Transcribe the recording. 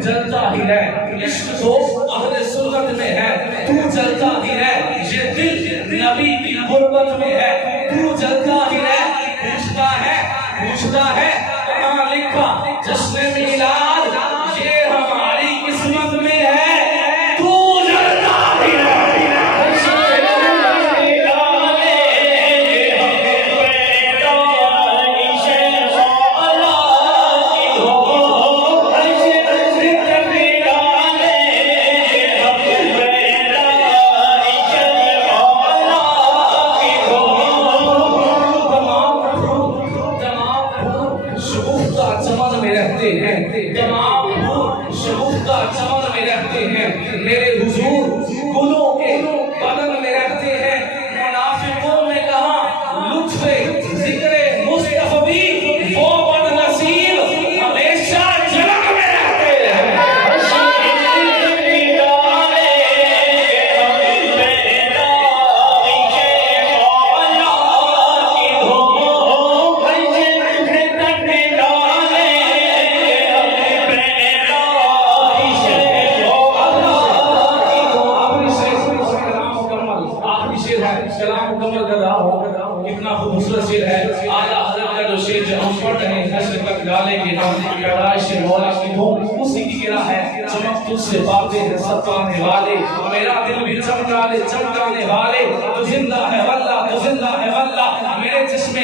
जलता ही रह। इश्क तो अहले सुन्नत में है, तू जलता ही रह। ये दिल नबी की गुर्बत में है, तू जलता ही रह। पूछता है कहाँ लिखा जश्न मिलाद, ये हमारी किस्मत में है, तू जलता ही रह। मेरे हुजूर गुलों के बदन में रहते हैं। मुनाफिकों में कहा लुत्फ़े ज़िक्रे मुस्तफ़ी, वो बदनसीब हमेशा जन्नत में रहते हैं। कलाम मुकम्मल कर रहा हूँ, कितना खूबसूरत शेर है। आला हज़रत का जो शेर जो हम पढ़ रहे हैं, नस्ल तक डालेंगे हम पैदाइश मौला की धूम, उसी की गिरा है। चमक तुझसे बातें हैं सताने वाले, मेरा दिल भी चमकाने वाले। तू जिंदा है वल्लाह, तू जिंदा है वल्लाह, मेरे जिस्म